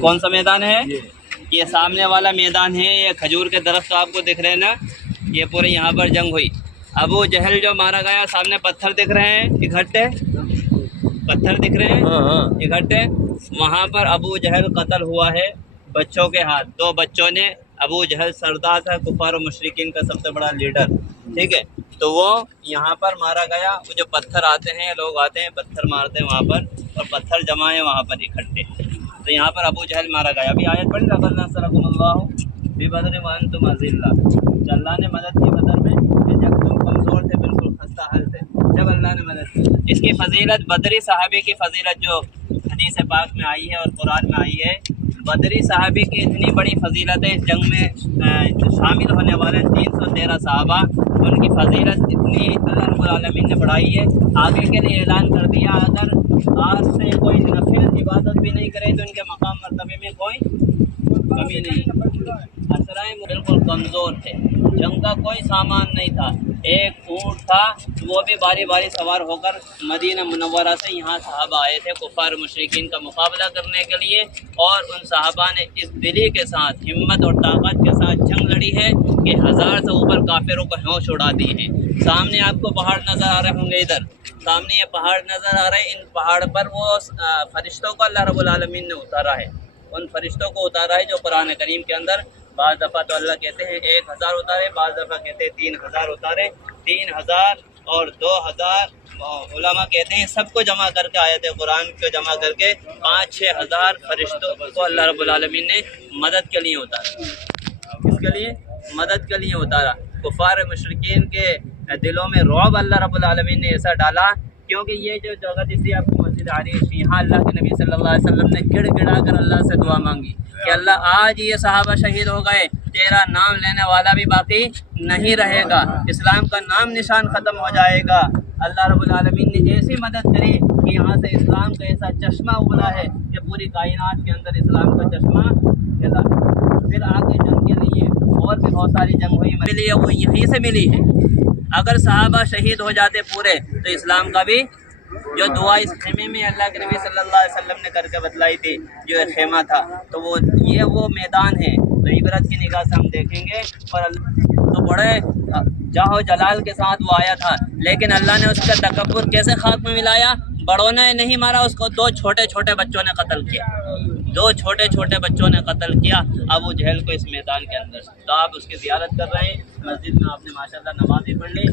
کون سا میدان ہے؟ یہ سامنے والا میدان ہے، یہ کھجور کے درخت آپ کو دکھ رہے ہیں نا، یہ پورے یہاں پر جنگ ہوئی۔ ابو جہل جو مارا گیا، سامنے پتھر دکھ رہے ہیں اکٹھے، پتھر دکھ رہے ہیں اکٹھے، وہاں پر ابو جہل قتل ہوا ہے بچوں کے ہاتھ، 2 بچوں نے۔ ابو جہل سردار تھا کفار و مشرکین کا سب سے بڑا لیڈر، ٹھیک ہے، تو وہ یہاں پر مارا گیا۔ وہ جو پتھر آتے ہیں، لوگ آتے ہیں پتھر مارتے ہیں وہاں پر، اور پتھر جمع ہیں وہاں پر اکٹھے، تو یہاں پر ابو جہل مارا گیا۔ ابھی آیت پڑھی، لَقَدْ نَصَرَكُمُ اللَّهُ بِبَدْرٍ وَأَنْتُمْ أَذِلَّةٌ، کہ اللہ نے مدد کی بدر میں کہ جب تم کمزور تھے، بالکل خستہ حال تھے، جب اللہ نے مدد کی۔ اس کی فضیلت، بدری صحابی کی فضیلت جو حدیث پاک میں آئی ہے اور قرآن میں آئی ہے، بدری صحابی کی اتنی بڑی فضیلت ہے، اس جنگ میں شامل ہونے والے 313 صحابہ، ان کی فضیلت اتنی اللہ رب العالمین نے بڑھائی ہے، آگے کے لیے اعلان کر دیا، اگر آج سے کوئی نفل عبادت بھی نہیں کرے تو ان کے مقام مرتبے میں کوئی کمی نہیں۔ اسرائے بالکل کمزور تھے، جنگ کا کوئی سامان نہیں تھا، ایک اونٹ تھا، وہ بھی باری باری سوار ہو کر مدینہ منورہ سے یہاں صحابہ آئے تھے کفار مشرکین کا مقابلہ کرنے کے لیے، اور ان صحابہ نے اس دلی کے ساتھ، ہمت اور طاقت کے ساتھ جنگ لڑی ہے کہ 1000 سے اوپر کافروں کو ہوش اڑا دی ہے۔ سامنے آپ کو پہاڑ نظر آ رہے ہوں گے، ادھر سامنے یہ پہاڑ نظر آ رہے ہیں، ان پہاڑ پر وہ فرشتوں کو اللہ رب العالمین نے اتارا ہے، ان فرشتوں کو اتارا ہے جو قرآن کریم کے اندر بعض دفعہ تو اللہ کہتے ہیں 1000 اتارے، بعض دفعہ کہتے ہیں 3000 اتارے، 3000 اور 2000 علماء کہتے ہیں سب کو جمع کر کے، آیت قرآن کو جمع کر کے 5-6 ہزار فرشتوں کو اللہ رب العالمین نے مدد کے لیے اتارا، اس کے لیے مدد کے لیے اتارا۔ کفار مشرکین کے دلوں میں رعب اللہ رب العالمین نے ایسا ڈالا، کیونکہ یہ جو جگہ جس سے آپ کو مسجد عریش، یہاں اللہ کے نبی صلی اللہ علیہ وسلم نے گڑ گڑا کر اللہ سے دعا مانگی کہ اللہ آج یہ صحابہ شہید ہو گئے، تیرا نام لینے والا بھی باقی نہیں رہے گا، اسلام کا نام نشان ختم ہو جائے گا۔ اللہ رب العالمین نے ایسی مدد کری کہ یہاں سے اسلام کا ایسا چشمہ ابلا ہے کہ پوری کائنات کے اندر اسلام کا چشمہ چلا۔ پھر آگے جنگ کے لیے اور بھی بہت ساری جنگ ہوئی، ملی ہے وہ یہیں سے ملی ہے۔ اگر صحابہ شہید ہو جاتے پورے تو اسلام کا بھی جو دعا اس خیمے میں اللہ کے نبی صلی اللہ علیہ وسلم نے کر کے بتلائی تھی، جو ایک خیمہ تھا، تو وہ میدان ہے، تو عبرت کی نگاہ سے ہم دیکھیں گے۔ اور تو بڑے جاہ و جلال کے ساتھ وہ آیا تھا، لیکن اللہ نے اس کا تکبر کیسے خاک میں ملایا؟ بڑوں نے نہیں مارا اس کو، 2 چھوٹے چھوٹے بچوں نے قتل کیا، 2 چھوٹے چھوٹے بچوں نے قتل کیا ابو جہل کو اس میدان کے اندر۔ تو آپ اس کی زیارت کر رہے ہیں، مسجد میں آپ نے ماشاءاللہ نماز بھی پڑھ لی۔